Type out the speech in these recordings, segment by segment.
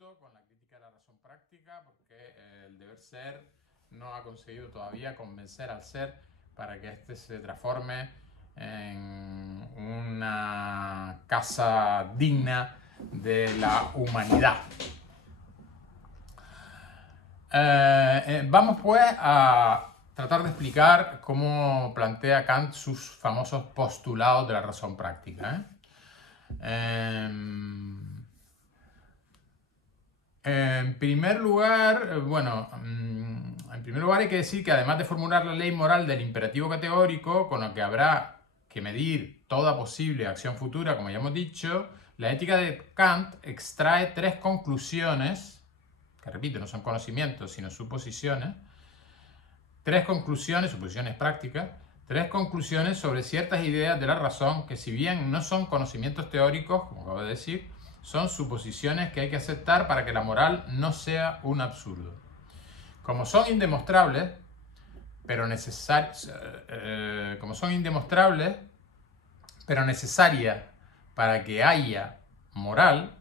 absoluto con la crítica de la razón práctica, porque el deber ser no ha conseguido todavía convencer al ser para que éste se transforme en una casa digna de la humanidad. Vamos pues a tratar de explicar cómo plantea Kant sus famosos postulados de la razón práctica. En primer lugar, hay que decir que además de formular la ley moral del imperativo categórico, con lo que habrá que medir toda posible acción futura, como ya hemos dicho, la ética de Kant extrae tres conclusiones, que repito, no son conocimientos, sino suposiciones, suposiciones prácticas, tres conclusiones sobre ciertas ideas de la razón que, si bien no son conocimientos teóricos, como acabo de decir, son suposiciones que hay que aceptar para que la moral no sea un absurdo. Como son indemostrables, pero necesarias para que haya moral,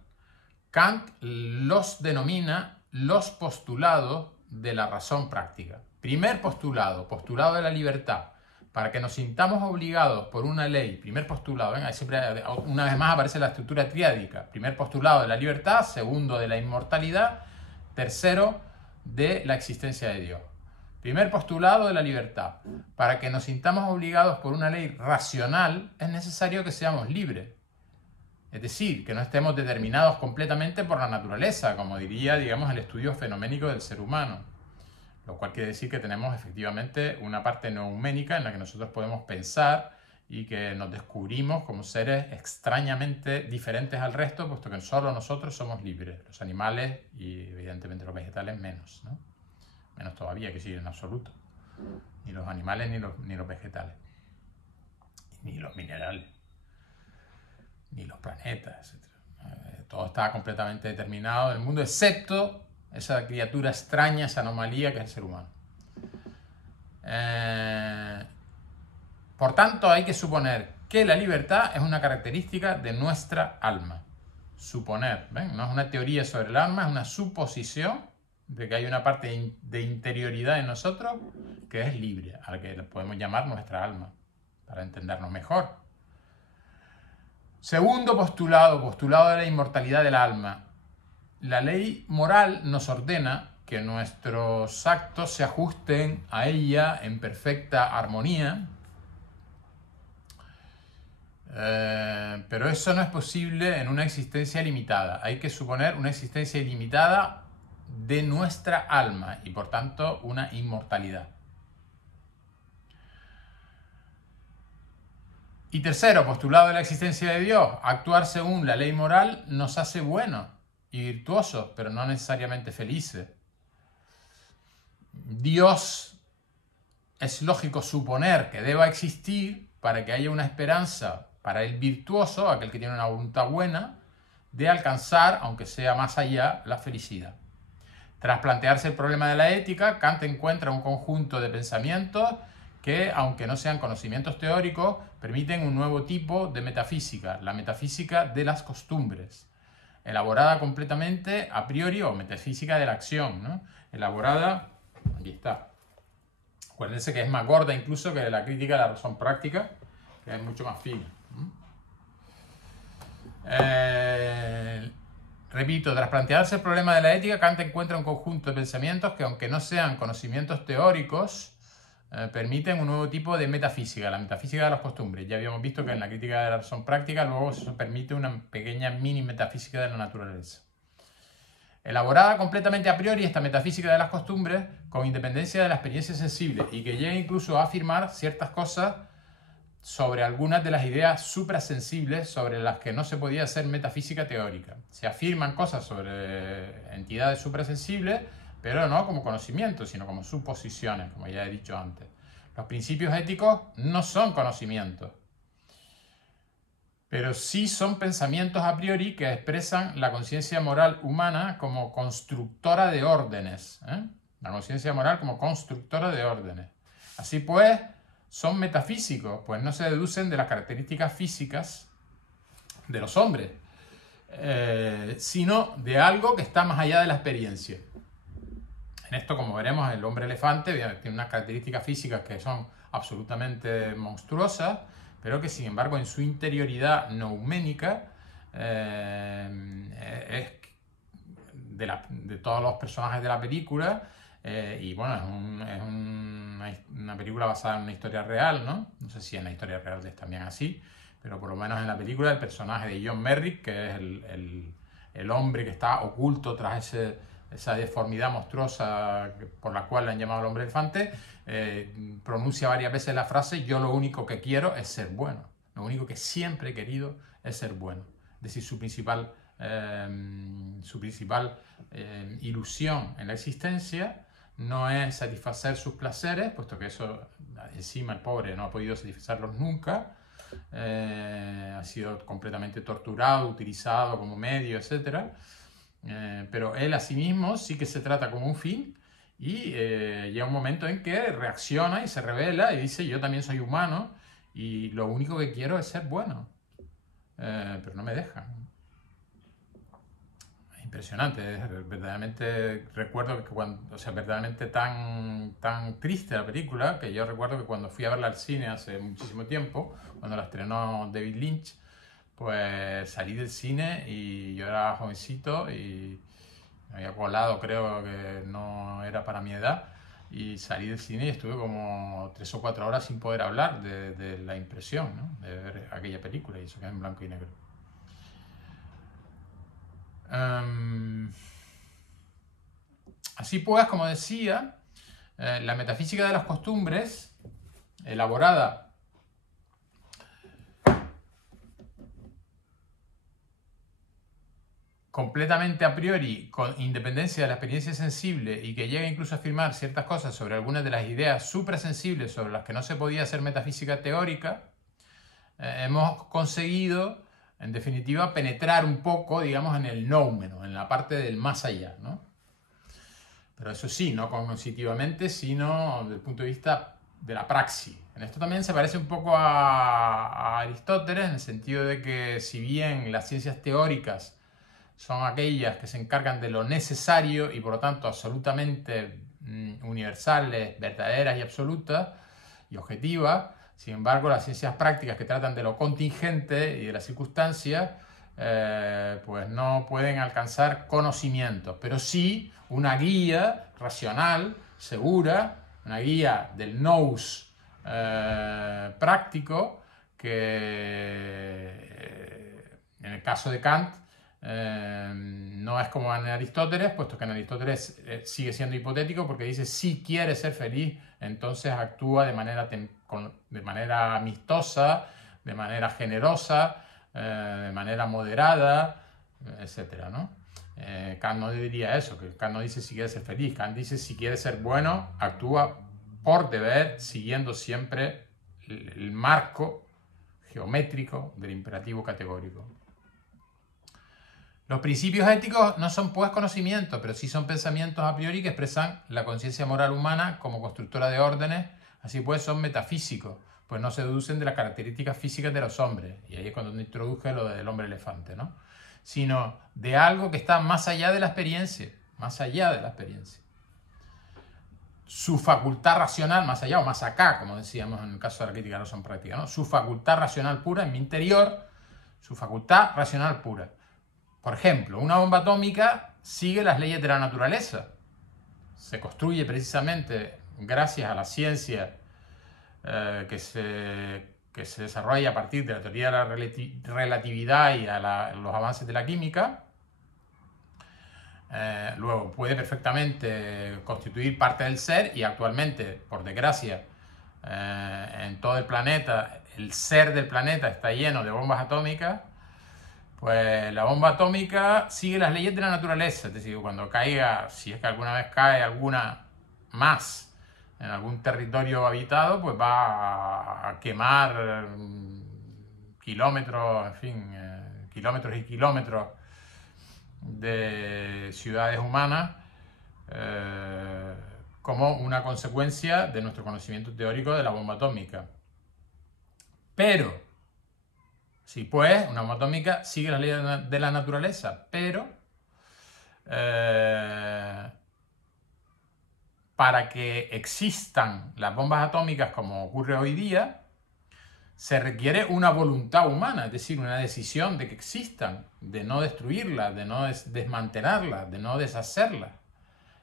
Kant los denomina los postulados de la razón práctica. Primer postulado, postulado de la libertad. Para que nos sintamos obligados por una ley, primer postulado, siempre una vez más aparece la estructura triádica. Primer postulado de la libertad, segundo de la inmortalidad, tercero de la existencia de Dios. Primer postulado de la libertad. Para que nos sintamos obligados por una ley racional, es necesario que seamos libres. Es decir, que no estemos determinados completamente por la naturaleza, como diría, digamos, el estudio fenoménico del ser humano. Lo cual quiere decir que tenemos efectivamente una parte nouménica en la que nosotros podemos pensar y que nos descubrimos como seres extrañamente diferentes al resto, puesto que solo nosotros somos libres. Los animales y evidentemente los vegetales menos, ¿no? Menos todavía, que sí, en absoluto. Ni los animales ni los vegetales. Ni los minerales. Ni los planetas, etc. Todo está completamente determinado en el mundo, excepto esa criatura extraña, esa anomalía que es el ser humano. Por tanto, hay que suponer que la libertad es una característica de nuestra alma. Suponer, ¿ven? No es una teoría sobre el alma, es una suposición de que hay una parte de interioridad en nosotros que es libre, a la que le podemos llamar nuestra alma, para entendernos mejor. Segundo postulado, postulado de la inmortalidad del alma. La ley moral nos ordena que nuestros actos se ajusten a ella en perfecta armonía, pero eso no es posible en una existencia limitada. Hay que suponer una existencia ilimitada de nuestra alma y, por tanto, una inmortalidad. Y tercero, postulado de la existencia de Dios. Actuar según la ley moral nos hace buenos y virtuosos, pero no necesariamente felices. Dios es lógico suponer que deba existir para que haya una esperanza para el virtuoso, aquel que tiene una voluntad buena, de alcanzar, aunque sea más allá, la felicidad. Tras plantearse el problema de la ética, Kant encuentra un conjunto de pensamientos que, aunque no sean conocimientos teóricos, permiten un nuevo tipo de metafísica, la metafísica de las costumbres, elaborada completamente a priori, o metafísica de la acción, ¿no? Elaborada, aquí está. Acuérdense que es más gorda incluso que la crítica de la razón práctica, que es mucho más fina. Repito, tras plantearse el problema de la ética, Kant encuentra un conjunto de pensamientos que, aunque no sean conocimientos teóricos, permiten un nuevo tipo de metafísica, la metafísica de las costumbres. Ya habíamos visto que en la crítica de la razón práctica luego se permite una pequeña mini metafísica de la naturaleza. Elaborada completamente a priori, esta metafísica de las costumbres, con independencia de la experiencia sensible, y que llega incluso a afirmar ciertas cosas sobre algunas de las ideas suprasensibles sobre las que no se podía hacer metafísica teórica. Se afirman cosas sobre entidades suprasensibles, pero no como conocimientos, sino como suposiciones, como ya he dicho antes. Los principios éticos no son conocimientos, pero sí son pensamientos a priori que expresan la conciencia moral humana como constructora de órdenes. La conciencia moral como constructora de órdenes. Así pues, son metafísicos, pues no se deducen de las características físicas de los hombres, sino de algo que está más allá de la experiencia. En esto, como veremos, el hombre elefante tiene unas características físicas que son absolutamente monstruosas, pero que sin embargo en su interioridad nouménica es de todos los personajes de la película, y bueno, es una película basada en una historia real, ¿no? No sé si en la historia real es también así, pero por lo menos en la película el personaje de John Merrick, que es el hombre que está oculto tras esa deformidad monstruosa por la cual le han llamado el hombre elefante, pronuncia varias veces la frase: yo lo único que quiero es ser bueno, lo único que siempre he querido es ser bueno. Es decir, su principal ilusión en la existencia no es satisfacer sus placeres, puesto que eso encima el pobre no ha podido satisfacerlos nunca, ha sido completamente torturado, utilizado como medio, etc. Pero él a sí mismo sí que se trata como un fin, y llega un momento en que reacciona y se revela y dice: yo también soy humano y lo único que quiero es ser bueno, pero no me dejan. Impresionante, verdaderamente recuerdo que verdaderamente tan triste la película, que yo recuerdo que cuando fui a verla al cine hace muchísimo tiempo, cuando la estrenó David Lynch, pues salí del cine y yo era jovencito y me había colado, creo que no era para mi edad, y salí del cine y estuve como 3 o 4 horas sin poder hablar de la impresión, ¿no?, de ver aquella película, y eso que es en blanco y negro. Así pues, como decía, la metafísica de las costumbres, elaborada completamente a priori, con independencia de la experiencia sensible, y que llega incluso a afirmar ciertas cosas sobre algunas de las ideas suprasensibles sobre las que no se podía hacer metafísica teórica, hemos conseguido, en definitiva, penetrar un poco, digamos, en el noumeno, en la parte del más allá, ¿no? Pero eso sí, no cognitivamente, sino desde el punto de vista de la praxis. En esto también se parece un poco a Aristóteles, en el sentido de que, si bien las ciencias teóricas son aquellas que se encargan de lo necesario y por lo tanto absolutamente universales, verdaderas y absolutas y objetivas, sin embargo las ciencias prácticas, que tratan de lo contingente y de las circunstancias, pues no pueden alcanzar conocimientos, pero sí una guía racional, segura, una guía del nous práctico, que en el caso de Kant no es como en Aristóteles, puesto que en Aristóteles sigue siendo hipotético, porque dice: si quiere ser feliz, entonces actúa de manera amistosa, de manera generosa, de manera moderada, etc., ¿no? Kant no diría eso, que Kant no dice si quiere ser feliz, Kant dice: si quiere ser bueno, actúa por deber, siguiendo siempre el marco geométrico del imperativo categórico. Los principios éticos no son pues conocimientos, pero sí son pensamientos a priori que expresan la conciencia moral humana como constructora de órdenes. Así pues son metafísicos, pues no se deducen de las características físicas de los hombres, y ahí es cuando introduje lo del hombre elefante, ¿no?, sino de algo que está más allá de la experiencia, más allá de la experiencia. Su facultad racional, más allá o más acá, como decíamos en el caso de la crítica de la razón práctica, ¿no?, su facultad racional pura en mi interior, su facultad racional pura. Por ejemplo, una bomba atómica sigue las leyes de la naturaleza. Se construye precisamente gracias a la ciencia que se desarrolla a partir de la teoría de la relatividad y a los avances de la química. Luego puede perfectamente constituir parte del ser, y actualmente, por desgracia, en todo el planeta, el ser del planeta está lleno de bombas atómicas. Pues la bomba atómica sigue las leyes de la naturaleza, es decir, cuando caiga, si es que alguna vez cae alguna más en algún territorio habitado, pues va a quemar kilómetros, en fin, kilómetros y kilómetros de ciudades humanas, como una consecuencia de nuestro conocimiento teórico de la bomba atómica. Pero Sí, pues una bomba atómica sigue las leyes de la naturaleza, pero para que existan las bombas atómicas como ocurre hoy día, se requiere una voluntad humana, es decir, una decisión de que existan, de no destruirlas, de no desmantelarlas, de no deshacerlas.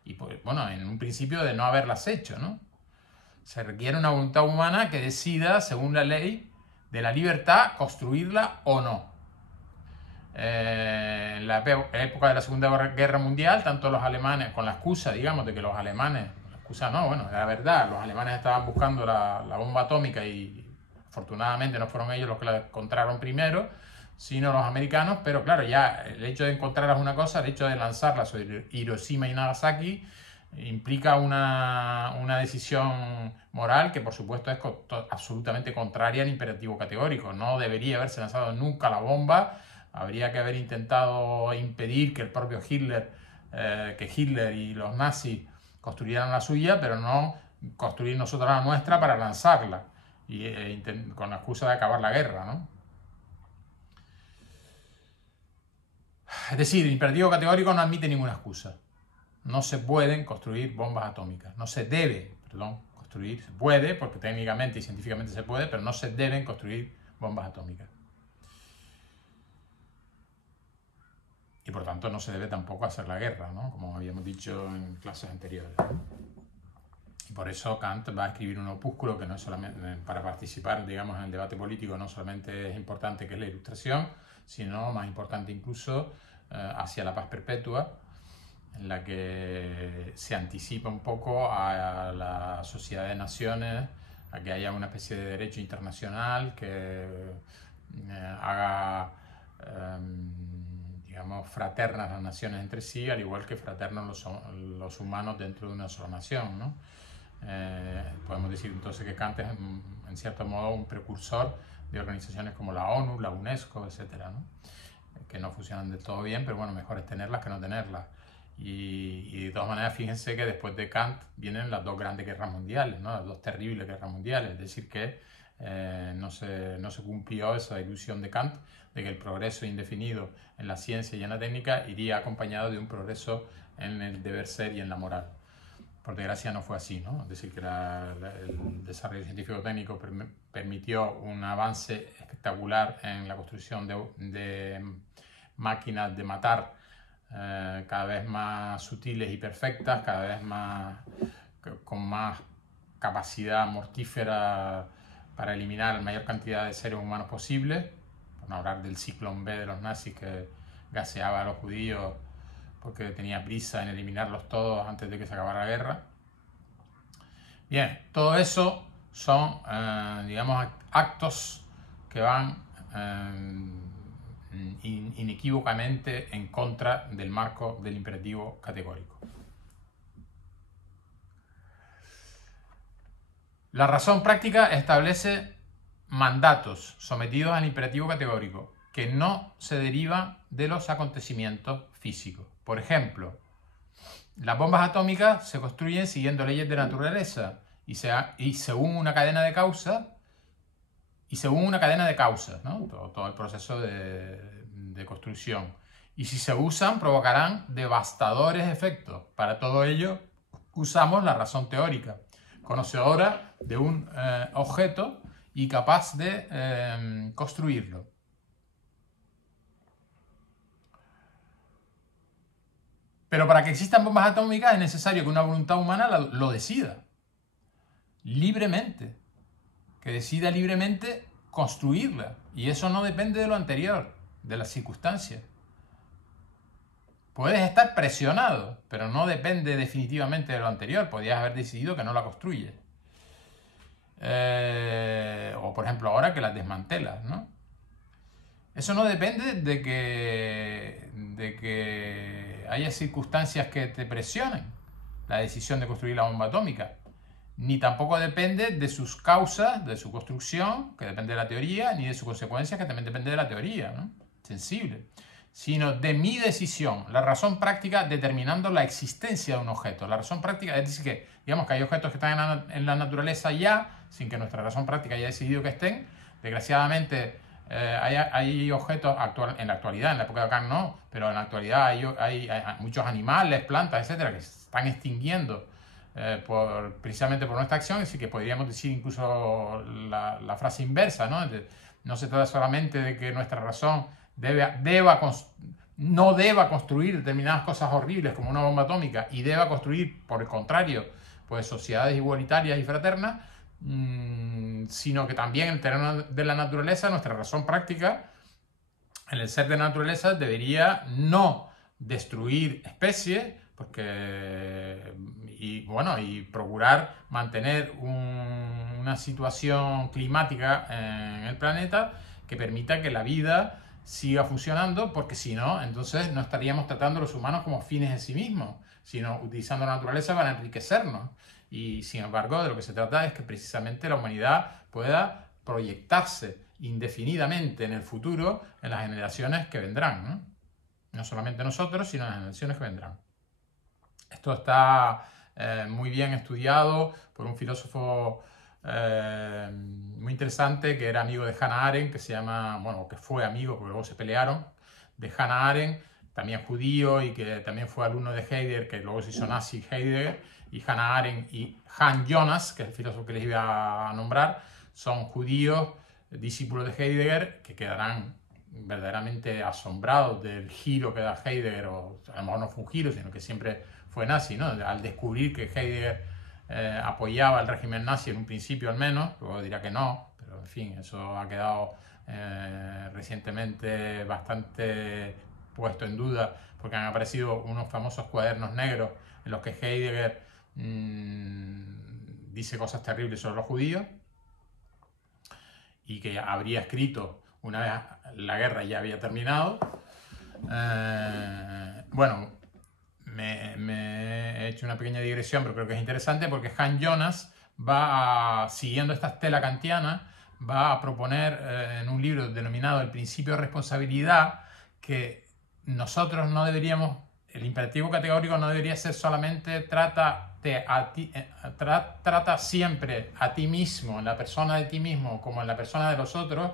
Y pues, bueno, en un principio de no haberlas hecho, ¿no? Se requiere una voluntad humana que decida, según la ley de la libertad, construirla o no. En la época de la Segunda Guerra Mundial, tanto los alemanes, con la excusa, digamos, de que los alemanes, la excusa no, bueno, era verdad, los alemanes estaban buscando la bomba atómica y afortunadamente no fueron ellos los que la encontraron primero, sino los americanos, pero claro, ya el hecho de encontrarlas una cosa, el hecho de lanzarlas sobre Hiroshima y Nagasaki, implica una decisión moral que por supuesto es absolutamente contraria al imperativo categórico. No debería haberse lanzado nunca la bomba, habría que haber intentado impedir que el propio Hitler, que Hitler y los nazis construyeran la suya, pero no construir nosotros la nuestra para lanzarla, y con la excusa de acabar la guerra, ¿no? Es decir, el imperativo categórico no admite ninguna excusa. No se pueden construir bombas atómicas. No se debe, perdón, construir. Se puede, porque técnicamente y científicamente se puede, pero no se deben construir bombas atómicas. Y por tanto no se debe tampoco hacer la guerra, ¿no? Como habíamos dicho en clases anteriores. Y por eso Kant va a escribir un opúsculo que no es solamente para participar, digamos, en el debate político, no solamente es importante, que es la Ilustración, sino más importante incluso hacia la paz perpetua, en la que se anticipa un poco a la sociedad de naciones, a que haya una especie de derecho internacional que haga, digamos, fraternas las naciones entre sí, al igual que fraternos los humanos dentro de una sola nación, ¿no? Podemos decir entonces que Kant es en cierto modo un precursor de organizaciones como la ONU, la UNESCO, etcétera, ¿no? Que no funcionan del todo bien, pero bueno, mejor es tenerlas que no tenerlas. Y de todas maneras, fíjense que después de Kant vienen las dos grandes guerras mundiales, ¿no? Las dos terribles guerras mundiales, es decir que no se cumplió esa ilusión de Kant de que el progreso indefinido en la ciencia y en la técnica iría acompañado de un progreso en el deber ser y en la moral. Por desgracia no fue así, ¿no? Es decir, que el desarrollo científico-técnico permitió un avance espectacular en la construcción de máquinas de matar cada vez más sutiles y perfectas, cada vez más con más capacidad mortífera para eliminar la mayor cantidad de seres humanos posibles, por no hablar del Ciclón B de los nazis que gaseaba a los judíos porque tenía prisa en eliminarlos todos antes de que se acabara la guerra. Bien, todo eso son, digamos, actos que van inequívocamente en contra del marco del imperativo categórico. La razón práctica establece mandatos sometidos al imperativo categórico que no se derivan de los acontecimientos físicos. Por ejemplo, las bombas atómicas se construyen siguiendo leyes de naturaleza y según una cadena de causas, ¿no? Todo el proceso de construcción. Y si se usan, provocarán devastadores efectos. Para todo ello, usamos la razón teórica, conocedora de un objeto y capaz de construirlo. Pero para que existan bombas atómicas es necesario que una voluntad humana lo decida libremente, que decida libremente construirla. Y eso no depende de lo anterior, de las circunstancias. Puedes estar presionado, pero no depende definitivamente de lo anterior. Podrías haber decidido que no la construyes. O por ejemplo ahora que las desmantelas, ¿no? Eso no depende de que haya circunstancias que te presionen la decisión de construir la bomba atómica. Ni tampoco depende de sus causas, de su construcción, que depende de la teoría, ni de sus consecuencias, que también depende de la teoría, ¿no? Sensible. Sino de mi decisión, la razón práctica determinando la existencia de un objeto. La razón práctica, es decir, que digamos que hay objetos que están en la naturaleza ya, sin que nuestra razón práctica haya decidido que estén. Desgraciadamente, hay objetos en la actualidad, en la época de Kant no, pero en la actualidad hay muchos animales, plantas, etcétera, que se están extinguiendo precisamente por nuestra acción, así que podríamos decir incluso la frase inversa, ¿no? No se trata solamente de que nuestra razón no deba construir determinadas cosas horribles como una bomba atómica y deba construir, por el contrario, pues sociedades igualitarias y fraternas, sino que también en el terreno de la naturaleza, nuestra razón práctica, en el ser de la naturaleza, debería no destruir especies, y procurar mantener una situación climática en el planeta que permita que la vida siga funcionando, porque si no, entonces no estaríamos tratando a los humanos como fines en sí mismos, sino utilizando la naturaleza para enriquecernos. Y sin embargo, de lo que se trata es que precisamente la humanidad pueda proyectarse indefinidamente en el futuro en las generaciones que vendrán, ¿no? No solamente nosotros, sino en las generaciones que vendrán. Esto está muy bien estudiado por un filósofo muy interesante que era amigo de Hannah Arendt, que fue amigo, porque luego se pelearon, de Hannah Arendt, también judío y que también fue alumno de Heidegger, que luego se hizo nazi Heidegger, y Hannah Arendt y Hans Jonas, que es el filósofo que les iba a nombrar, son judíos, discípulos de Heidegger, que quedarán verdaderamente asombrados del giro que da Heidegger, o a lo mejor no fue un giro, sino que siempre fue nazi, ¿no? Al descubrir que Heidegger apoyaba el régimen nazi en un principio al menos, luego dirá que no, pero en fin, eso ha quedado recientemente bastante puesto en duda, porque han aparecido unos famosos cuadernos negros en los que Heidegger dice cosas terribles sobre los judíos y que habría escrito una vez la guerra ya había terminado. Me he hecho una pequeña digresión, pero creo que es interesante porque Hans Jonas siguiendo esta estela kantiana, va a proponer en un libro denominado El principio de responsabilidad que nosotros no deberíamos, el imperativo categórico no debería ser solamente trata siempre a ti mismo, en la persona de ti mismo, como en la persona de los otros,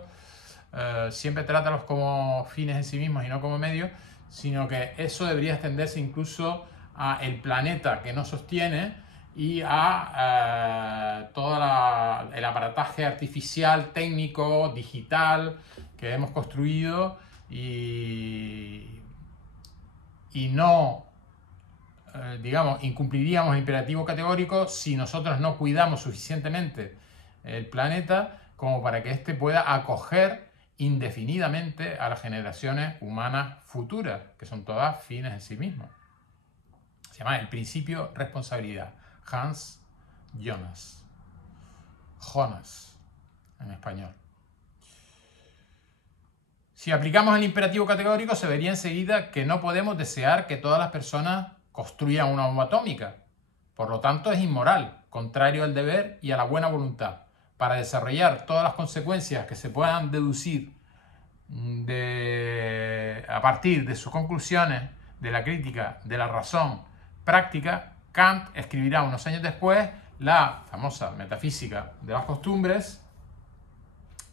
siempre trátalos como fines en sí mismos y no como medios, sino que eso debería extenderse incluso a el planeta que nos sostiene y a todo el aparataje artificial, técnico, digital que hemos construido y no, incumpliríamos el imperativo categórico si nosotros no cuidamos suficientemente el planeta como para que éste pueda acoger indefinidamente a las generaciones humanas futuras, que son todas fines en sí mismos. Se llama el principio responsabilidad. Hans Jonas. Jonas, en español. Si aplicamos el imperativo categórico, se vería enseguida que no podemos desear que todas las personas construyan una bomba atómica. Por lo tanto, es inmoral, contrario al deber y a la buena voluntad. Para desarrollar todas las consecuencias que se puedan deducir a partir de sus conclusiones, de la crítica, de la razón práctica, Kant escribirá unos años después la famosa metafísica de las costumbres,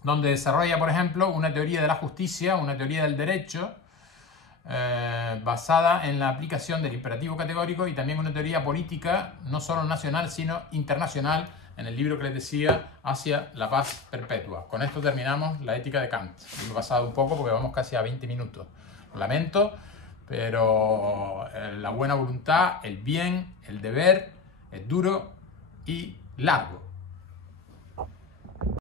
donde desarrolla, por ejemplo, una teoría de la justicia, una teoría del derecho, basada en la aplicación del imperativo categórico, y también una teoría política, no solo nacional, sino internacional, en el libro que les decía, Hacia la paz perpetua. Con esto terminamos la ética de Kant. Me he pasado un poco porque vamos casi a 20 minutos. Lo lamento, pero la buena voluntad, el bien, el deber, es duro y largo.